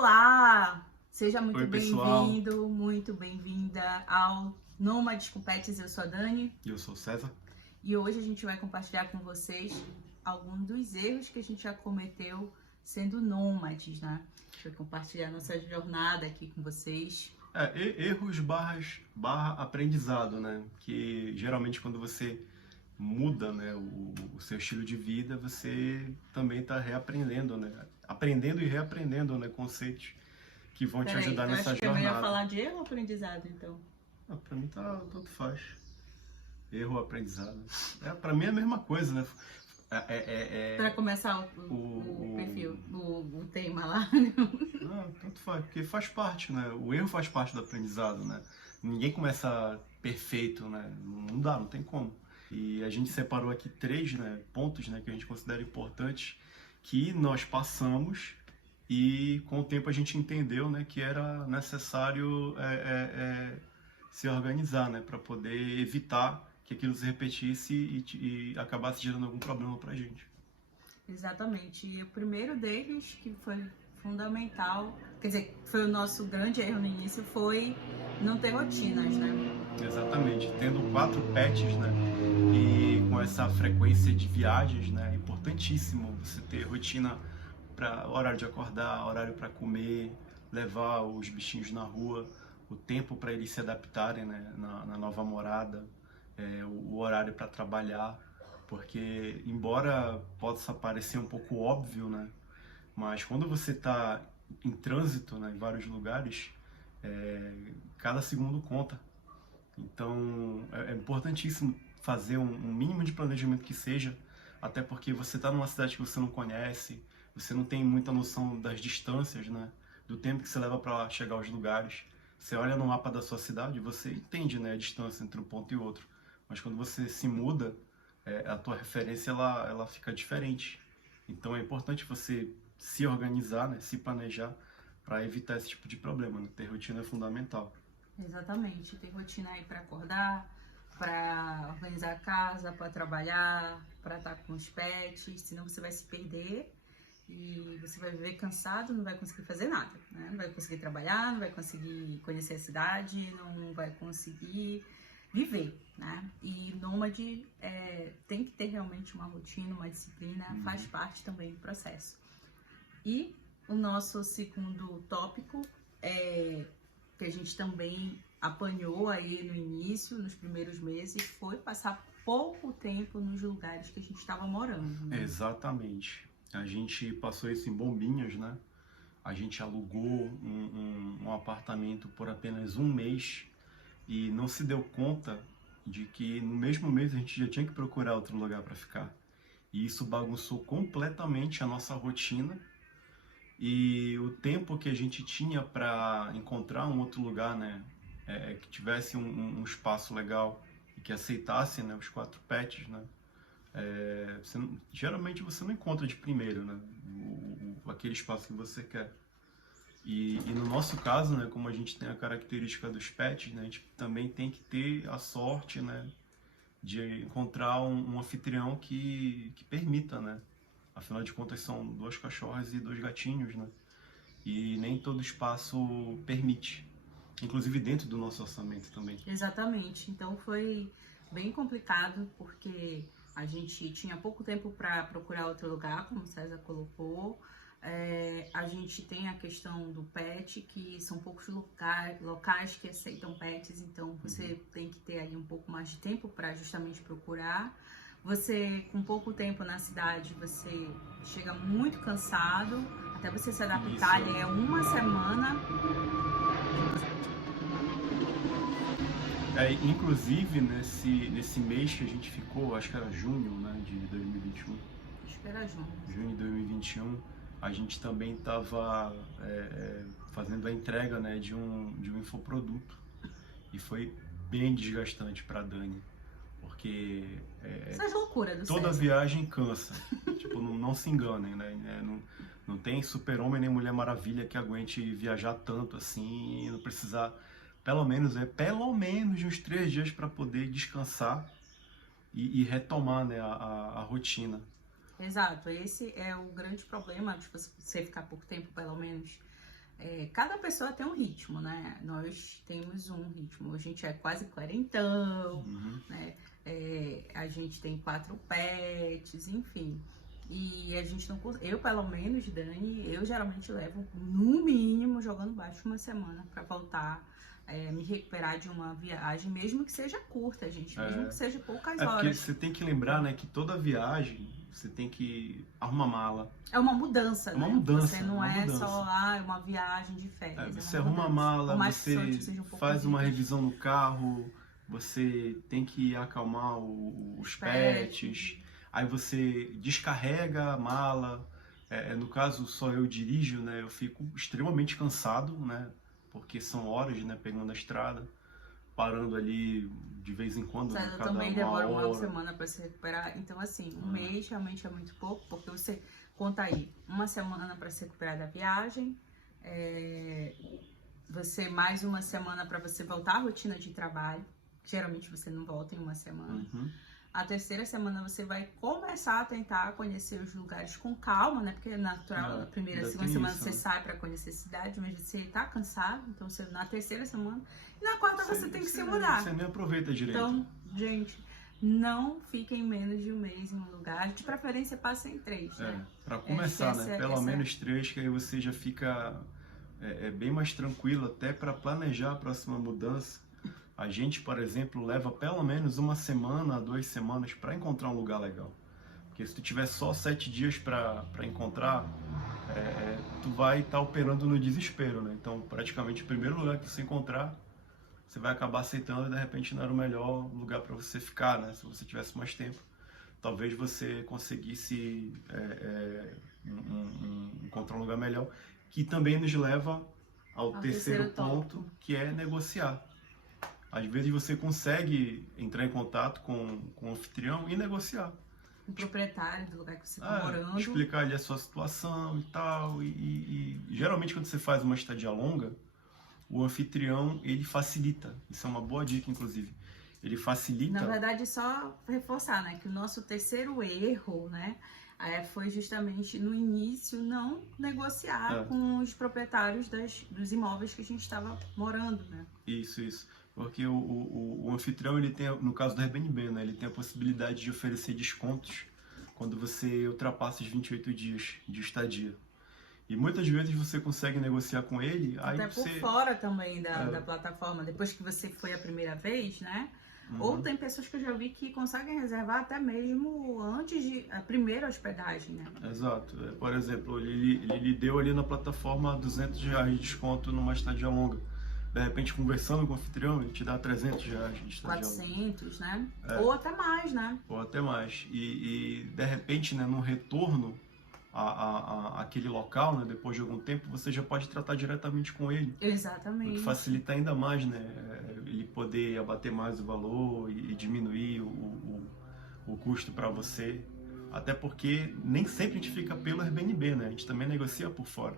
Olá! Seja muito Oi, pessoal. bem-vindo, muito bem-vinda ao Nômades com Pets. Eu sou a Dani Eu sou o César. e hoje a gente vai compartilhar com vocês alguns dos erros que a gente já cometeu sendo nômades, né? A gente vai compartilhar nossa jornada aqui com vocês. Erros barra aprendizado, né? Que geralmente quando você muda, né, o seu estilo de vida, você também está reaprendendo, né? Aprendendo e reaprendendo, né, conceitos que vão te Peraí, ajudar eu nessa acho que é melhor jornada. falar de erro ou aprendizado, então? Para mim tanto faz. Erro ou aprendizado. Para mim é a mesma coisa, né? Para começar o perfil, o tema lá. Tanto faz, porque faz parte, né? O erro faz parte do aprendizado, né? Ninguém começa perfeito, né? Não dá, não tem como. E a gente separou aqui três, né, pontos, né, que a gente considera importantes que nós passamos e com o tempo a gente entendeu, né, que era necessário se organizar, né, para poder evitar que aquilo se repetisse e acabasse gerando algum problema pra gente. Exatamente. E o primeiro deles, que foi fundamental, quer dizer, foi o nosso grande erro no início, foi não ter rotinas, né? Exatamente. Tendo 4 pets, né? E com essa frequência de viagens, né? É importantíssimo você ter rotina para horário de acordar, horário para comer, levar os bichinhos na rua, o tempo para eles se adaptarem, né? Na nova morada, o horário para trabalhar, porque embora possa parecer um pouco óbvio, né? Mas quando você está em trânsito, né, em vários lugares, cada segundo conta. Então é importantíssimo fazer um mínimo de planejamento que seja, até porque você está numa cidade que você não conhece, você não tem muita noção das distâncias, né? Do tempo que você leva para chegar aos lugares. Você olha no mapa da sua cidade, você entende, né, a distância entre um ponto e outro. Mas quando você se muda, a tua referência ela fica diferente. Então é importante você se organizar, né, se planejar para evitar esse tipo de problema. Né? Ter rotina é fundamental. Exatamente. Ter rotina aí para acordar, para organizar a casa, para trabalhar, para estar com os pets, senão você vai se perder e você vai viver cansado, não vai conseguir fazer nada, né? Não vai conseguir trabalhar, não vai conseguir conhecer a cidade, não vai conseguir viver, né? E nômade tem que ter realmente uma rotina, uma disciplina, faz parte também do processo. E o nosso segundo tópico que a gente também apanhou aí no início, nos primeiros meses, foi passar pouco tempo nos lugares que a gente estava morando, né? Exatamente. A gente passou isso em Bombinhas, né? A gente alugou um apartamento por apenas um mês e não se deu conta de que no mesmo mês a gente já tinha que procurar outro lugar para ficar. E isso bagunçou completamente a nossa rotina e o tempo que a gente tinha para encontrar um outro lugar, né? Que tivesse um espaço legal e que aceitasse, né, os 4 pets, né? Geralmente você não encontra de primeiro, né? Aquele espaço que você quer. E no nosso caso, né, como a gente tem a característica dos pets, né, a gente também tem que ter a sorte, né, de encontrar um anfitrião que permita, né? Afinal de contas são 2 cachorras e 2 gatinhos, né? E nem todo espaço permite, inclusive dentro do nosso orçamento também. Exatamente. Então foi bem complicado porque a gente tinha pouco tempo para procurar outro lugar, como o César colocou. A gente tem a questão do pet, que são poucos locais que aceitam pets, então você tem que ter aí um pouco mais de tempo para justamente procurar. Você, com pouco tempo na cidade, você chega muito cansado, até você se adaptar, Isso. ali é uma semana. Inclusive nesse mês que a gente ficou, acho que era junho, né, de 2021. Espera junto. Junho de 2021, a gente também estava fazendo a entrega, né, de um infoproduto e foi bem desgastante para Dani, porque Essas loucuras do toda César. viagem cansa. Tipo, não se enganem, né? Não tem super-homem nem Mulher Maravilha que aguente viajar tanto assim e não precisar pelo menos de uns 3 dias para poder descansar e retomar, né, a rotina. Exato, esse é o grande problema de você ficar pouco tempo, pelo menos. cada pessoa tem um ritmo, né? Nós temos um ritmo. A gente é quase quarentão, né? A gente tem 4 pets, enfim. E a gente não... Eu, pelo menos, Dani, eu geralmente levo, no mínimo, jogando baixo, uma semana pra voltar, me recuperar de uma viagem, mesmo que seja curta, gente. Mesmo que seja poucas horas. Porque você tem que lembrar, né, que toda viagem, você tem que arrumar mala. É uma mudança, É uma né? mudança. Você não é só, uma viagem de férias. Você é uma arruma a mudança. mala, Por mais que você seja um pouco faz uma difícil. revisão no carro, você tem que acalmar os pets, aí você descarrega a mala. No caso, só eu dirijo, né? Eu fico extremamente cansado, né? Porque são horas, né? Pegando a estrada, parando ali de vez em quando, né? César Cada também uma demora uma hora. semana para se recuperar. Então, assim, um mês realmente é muito pouco, porque você conta aí uma semana para se recuperar da viagem, você mais uma semana para você voltar à rotina de trabalho. Geralmente você não volta em uma semana. A terceira semana você vai começar a tentar conhecer os lugares com calma, né? Porque é natural, na primeira, segunda semana você sai para conhecer a cidade, mas você tá cansado, então você na terceira semana. E na quarta você tem que se mudar. Você nem aproveita direito. Então, gente, não fiquem menos de um mês em um lugar. De preferência, passem 3, né? Para começar, né? Pelo menos 3, que aí você já fica bem mais tranquilo até para planejar a próxima mudança. A gente, por exemplo, leva pelo menos 1 semana, 2 semanas para encontrar um lugar legal. Porque se tu tiver só 7 dias para encontrar, tu vai estar operando no desespero, né? Então, praticamente, o primeiro lugar que você encontrar, você vai acabar aceitando e de repente não era o melhor lugar para você ficar, né? Se você tivesse mais tempo, talvez você conseguisse encontrar um lugar melhor, que também nos leva ao terceiro ponto, que é negociar. Às vezes você consegue entrar em contato com o anfitrião e negociar. O proprietário do lugar que você está morando. Explicar ali a sua situação e tal. E geralmente quando você faz uma estadia longa, o anfitrião, ele facilita. Isso é uma boa dica, inclusive. Ele facilita... Na verdade, só reforçar, né? Que o nosso terceiro erro, né? Foi justamente no início não negociar com os proprietários dos imóveis que a gente estava morando, né? Isso. Porque o anfitrião, ele tem, no caso do Airbnb, né? Ele tem a possibilidade de oferecer descontos quando você ultrapassa os 28 dias de estadia. E muitas vezes você consegue negociar com ele, aí até por fora também da plataforma, depois que você foi a primeira vez, né? Ou tem pessoas que eu já vi que conseguem reservar até mesmo antes de a primeira hospedagem, né? Exato. Por exemplo, ele deu ali na plataforma R$200 de desconto numa estadia longa. De repente, conversando com o anfitrião, ele te dá R$300 de estadia 400, né? Ou até mais, né? Ou até mais. E de repente, né, no retorno àquele local, né, depois de algum tempo, você já pode tratar diretamente com ele. Exatamente. O que facilita ainda mais, né? Ele poder abater mais o valor e diminuir o custo para você. Até porque nem sempre a gente fica pelo Airbnb, né? A gente também negocia por fora.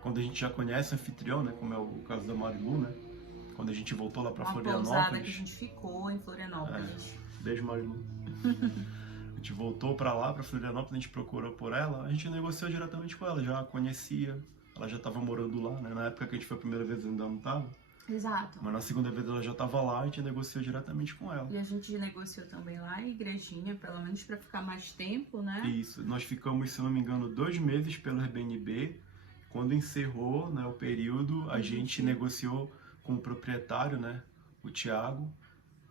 Quando a gente já conhece o anfitrião, né? Como é o caso da Marilu, né? Quando a gente voltou lá para Florianópolis. Uma pousada que a gente ficou em Florianópolis. Beijo, Marilu. A gente voltou para lá, para Florianópolis, a gente procurou por ela, a gente negociou diretamente com ela, já a conhecia, ela já estava morando lá, né? Na época que a gente foi a primeira vez ainda não estava. Exato. Mas na segunda vez ela já estava lá, a gente negociou diretamente com ela. E a gente negociou também lá em Igrejinha, pelo menos para ficar mais tempo, né? Isso, nós ficamos, se não me engano, 2 meses pelo Airbnb. Quando encerrou, né, o período, a gente negociou com o proprietário, né, o Thiago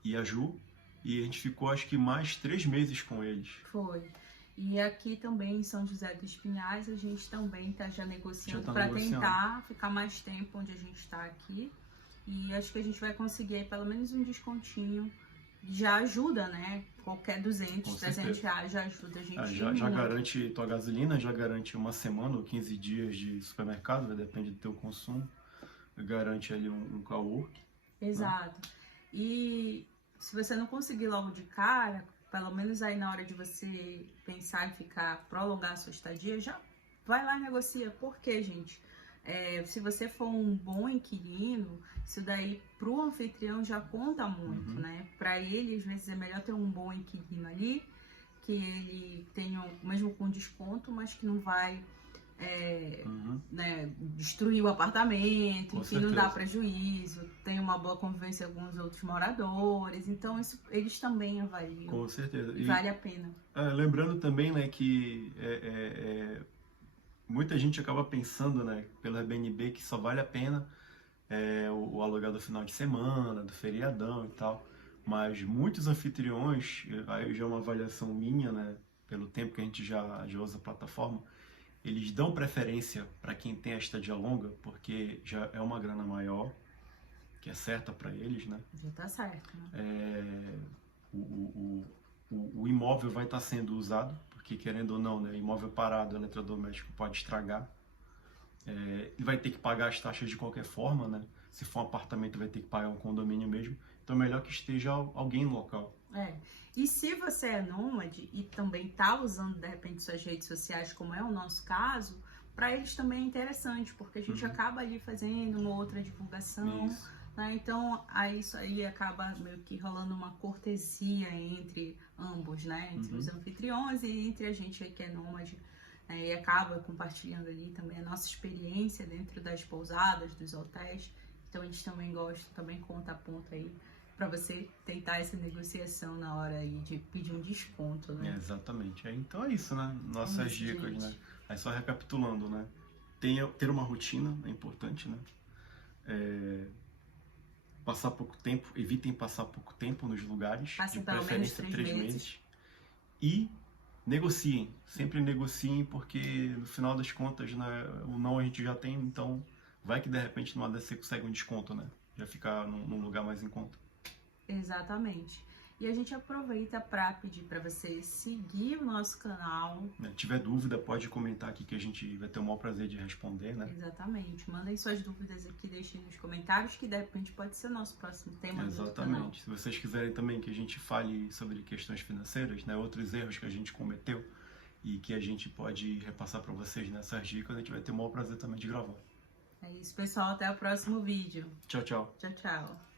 e a Ju, e a gente ficou acho que mais 3 meses com eles. Foi. E aqui também em São José dos Pinhais a gente também está já negociando para tentar ficar mais tempo onde a gente está aqui. E acho que a gente vai conseguir aí pelo menos um descontinho. Já ajuda, né? Qualquer 200, 300 reais já ajuda a gente. Já garante tua gasolina, já garante 1 semana ou 15 dias de supermercado, depende do teu consumo. Garante ali um cowork. Exato. Né? E se você não conseguir logo de cara, pelo menos aí na hora de você pensar em prolongar a sua estadia, já vai lá e negocia. Por quê, gente? Se você for um bom inquilino, isso daí pro anfitrião já conta muito, né? Para ele, às vezes, é melhor ter um bom inquilino ali, que ele tenha, mesmo com desconto, mas que não vai né, destruir o apartamento, Com enfim, não certeza. dá prejuízo, tem uma boa convivência com os outros moradores, então isso eles também avaliam Com certeza. e vale a pena. Lembrando também, né, que muita gente acaba pensando, né, pelo Airbnb que só vale a pena o aluguel do final de semana, do feriadão e tal. Mas muitos anfitriões, aí já é uma avaliação minha, né, pelo tempo que a gente já usa a plataforma, eles dão preferência para quem tem a estadia longa, porque já é uma grana maior, que é certa para eles, né? Já tá certo, né? O imóvel vai estar sendo usado, porque querendo ou não, né, imóvel parado, eletrodoméstico pode estragar. Ele vai ter que pagar as taxas de qualquer forma, né? Se for um apartamento, vai ter que pagar um condomínio mesmo. Então é melhor que esteja alguém no local. E se você é nômade e também tá usando, de repente, suas redes sociais, como é o nosso caso, para eles também é interessante, porque a gente acaba ali fazendo uma outra divulgação, né? Então, isso aí acaba meio que rolando uma cortesia entre ambos, né? Entre os anfitriões e entre a gente aí que é nômade, né? E acaba compartilhando ali também a nossa experiência dentro das pousadas, dos hotéis. Então, a gente também gosta, também conta a ponta aí para você tentar essa negociação na hora aí de pedir um desconto, né? Exatamente. Então é isso, né? Nossas dicas, gente. né? Aí só recapitulando, né? Ter uma rotina é importante, né? Passar pouco tempo, evitem passar pouco tempo nos lugares, Passa de pelo menos preferência 3 meses. E negociem, sempre negociem, porque no final das contas, né, o não a gente já tem, então vai que de repente numa dessa você consegue um desconto, né? Já ficar num lugar mais em conta. Exatamente. E a gente aproveita para pedir para você seguir o nosso canal. Se tiver dúvida, pode comentar aqui que a gente vai ter o maior prazer de responder, né? Exatamente. Mandem suas dúvidas aqui, deixem nos comentários, que de repente pode ser nosso próximo tema do canal. Exatamente. Se vocês quiserem também que a gente fale sobre questões financeiras, né, outros erros que a gente cometeu e que a gente pode repassar para vocês nessas dicas, a gente vai ter o maior prazer também de gravar. É isso, pessoal. Até o próximo vídeo. Tchau, tchau. Tchau, tchau.